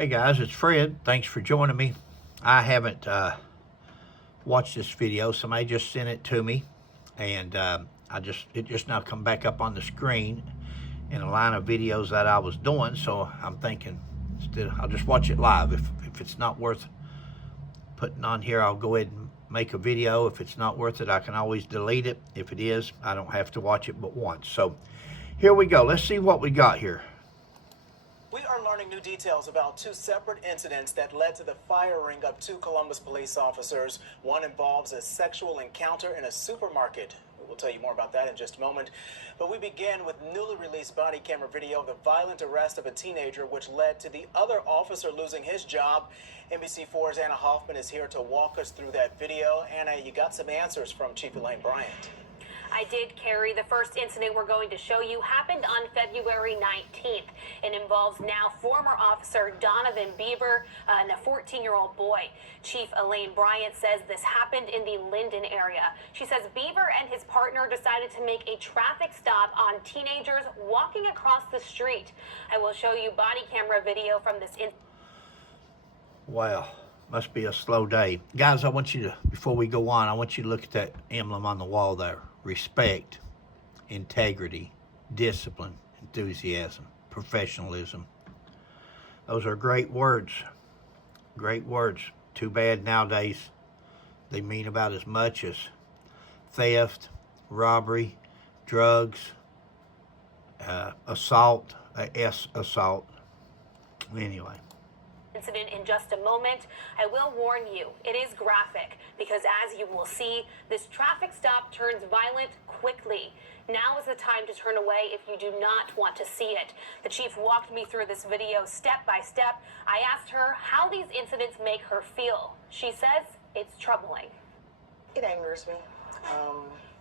Hey guys, it's Fred. Thanks for joining me. I haven't watched this video. Somebody just sent it to me, and it just now come back up on the screen in a line of videos that I was doing. So I'm thinking I'll just watch it live. If it's not worth putting on here, I'll go ahead and make a video. If it's not worth it, I can always delete it. If it is, I don't have to watch it but once. So here we go. Let's see what we got here. We are learning new details about two separate incidents that led to the firing of two Columbus police officers. One involves a sexual encounter in a supermarket. We'll tell you more about that in just a moment. But we begin with newly released body camera video of the violent arrest of a teenager, which led to the other officer losing his job. NBC4's Anna Hoffman is here to walk us through that video. Anna, you got some answers from Chief Elaine Bryant. I did, Carrie. The first incident we're going to show you happened on February 19th. It involves now former officer Donovan Beaver and a 14-year-old boy. Chief Elaine Bryant says this happened in the Linden area. She says Beaver and his partner decided to make a traffic stop on teenagers walking across the street. I will show you body camera video from this incident. Wow, must be a slow day. Guys, I want you to, before we go on, I want you to look at that emblem on the wall there. Respect, integrity, discipline, enthusiasm, professionalism. Those are great words. Great words. Too bad nowadays they mean about as much as theft, robbery, drugs, assault, assault. Anyway. Incident in just a moment. I will warn you, it is graphic because as you will see, this traffic stop turns violent quickly. Now is the time to turn away if you do not want to see it. The chief walked me through this video step by step. I asked her how these incidents make her feel. She says it's troubling. It angers me.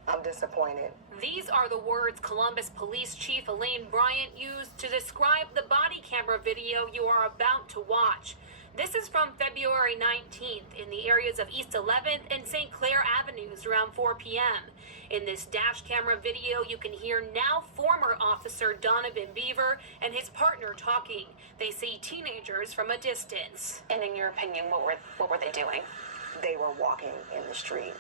I'm disappointed. These are the words Columbus Police Chief Elaine Bryant used to describe the body camera video you are about to watch. This is from February 19th in the areas of East 11th and St. Clair Avenues around 4 p.m. In this dash camera video, you can hear now former officer Donovan Beaver and his partner talking. They see teenagers from a distance. And in your opinion, what were they doing? They were walking in the street,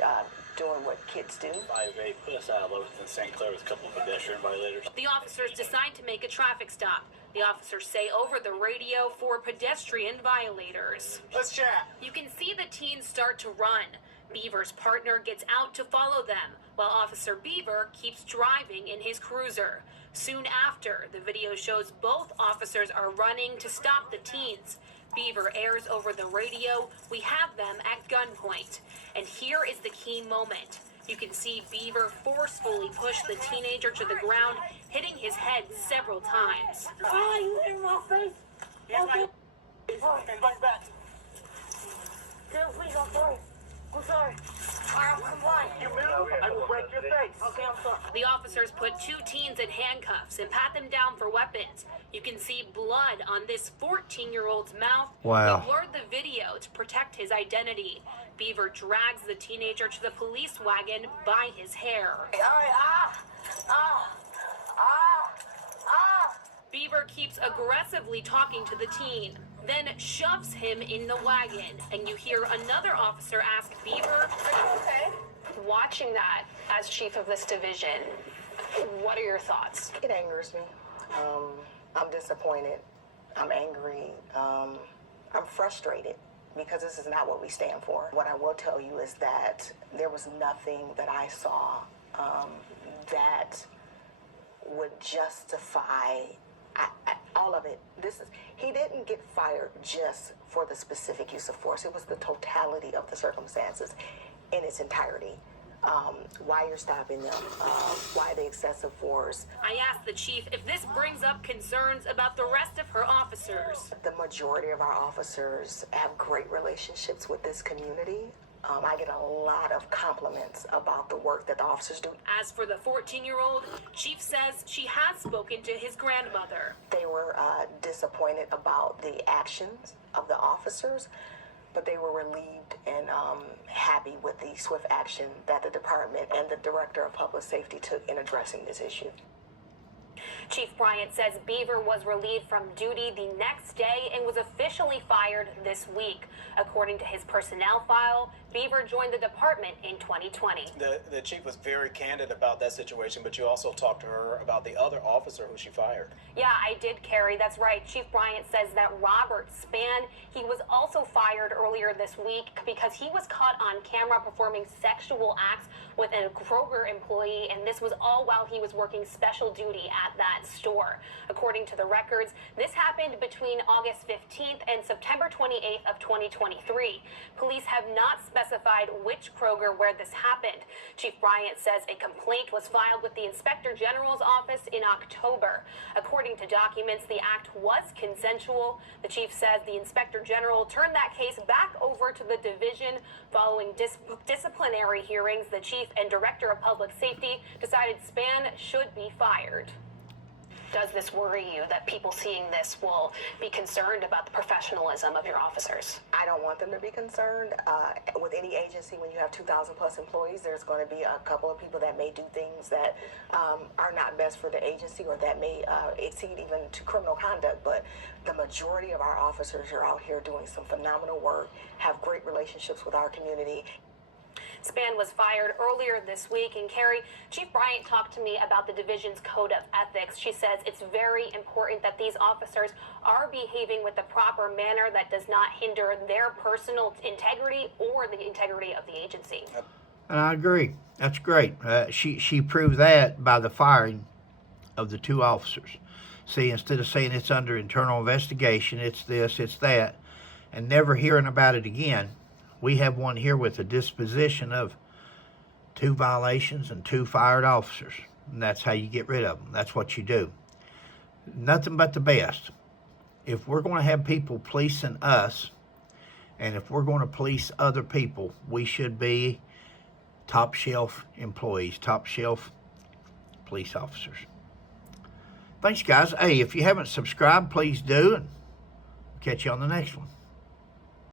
doing what kids do. They put us out of Lowerton St. Clair with a couple of pedestrian violators. The officers decide to make a traffic stop. The officers say over the radio for pedestrian violators. Let's chat. You can see the teens start to run. Beaver's partner gets out to follow them, while Officer Beaver keeps driving in his cruiser. Soon after, the video shows both officers are running to stop the teens. Beaver airs over the radio, "We have them at gunpoint." And here is the key moment. You can see Beaver forcefully push the teenager to the ground, hitting his head several times. Oh, you hit my face. Okay. Invite back. Please, I'm sorry. I'm sorry. I'm complying. You move, I will break your face. Okay, I'm sorry. The officers put two teens in handcuffs and pat them down for weapons. You can see blood on this 14-year-old's mouth. Wow. They blurred the video to protect his identity. Beaver drags the teenager to the police wagon by his hair. All right, Beaver keeps aggressively talking to the teen, then shoves him in the wagon. And you hear another officer ask Beaver, Okay. watching that as chief of this division, what are your thoughts? It angers me. I'm disappointed. I'm angry. I'm frustrated because this is not what we stand for. What I will tell you is that there was nothing that I saw that would justify all of it. He didn't get fired just for the specific use of force. It was the totality of the circumstances in its entirety. Why you're stopping them, why the excessive force. I asked the chief if this brings up concerns about the rest of her officers. The majority of our officers have great relationships with this community. I get a lot of compliments about the work that the officers do. As for the 14-year-old, chief says she has spoken to his grandmother. They were disappointed about the actions of the officers, but they were relieved and happy with the swift action that the department and the director of public safety took in addressing this issue. Chief Bryant says Beaver was relieved from duty the next day and was officially fired this week. According to his personnel file, Beaver joined the department in 2020. The chief was very candid about that situation, but you also talked to her about the other officer who she fired. Yeah, I did, Carrie. That's right. Chief Bryant says that Robert Spann, he was also fired earlier this week because he was caught on camera performing sexual acts with a Kroger employee, and this was all while he was working special duty at that store. According to the records, this happened between August 15th and September 28th of 2023. Police have not specified which Kroger where this happened. Chief Bryant says a complaint was filed with the Inspector General's office in October. According to documents, the act was consensual. The chief says the Inspector General turned that case back over to the division. Following disciplinary hearings, the chief and director of public safety decided Spann should be fired. Does this worry you that people seeing this will be concerned about the professionalism of your officers? I don't want them to be concerned. With any agency, when you have 2,000 plus employees, there's going to be a couple of people that may do things that are not best for the agency, or that may exceed even to criminal conduct. But the majority of our officers are out here doing some phenomenal work, have great relationships with our community. Spann was fired earlier this week, and Carrie, Chief Bryant talked to me about the division's code of ethics. She says it's very important that these officers are behaving with the proper manner that does not hinder their personal integrity or the integrity of the agency. And I agree. That's great. She proved that by the firing of the two officers. See, instead of saying it's under internal investigation, it's this, it's that, and never hearing about it again, we have one here with a disposition of 2 violations and 2 fired officers. And that's how you get rid of them. That's what you do. Nothing but the best. If we're going to have people policing us, and if we're going to police other people, we should be top shelf employees, top shelf police officers. Thanks, guys. Hey, if you haven't subscribed, please do. And catch you on the next one.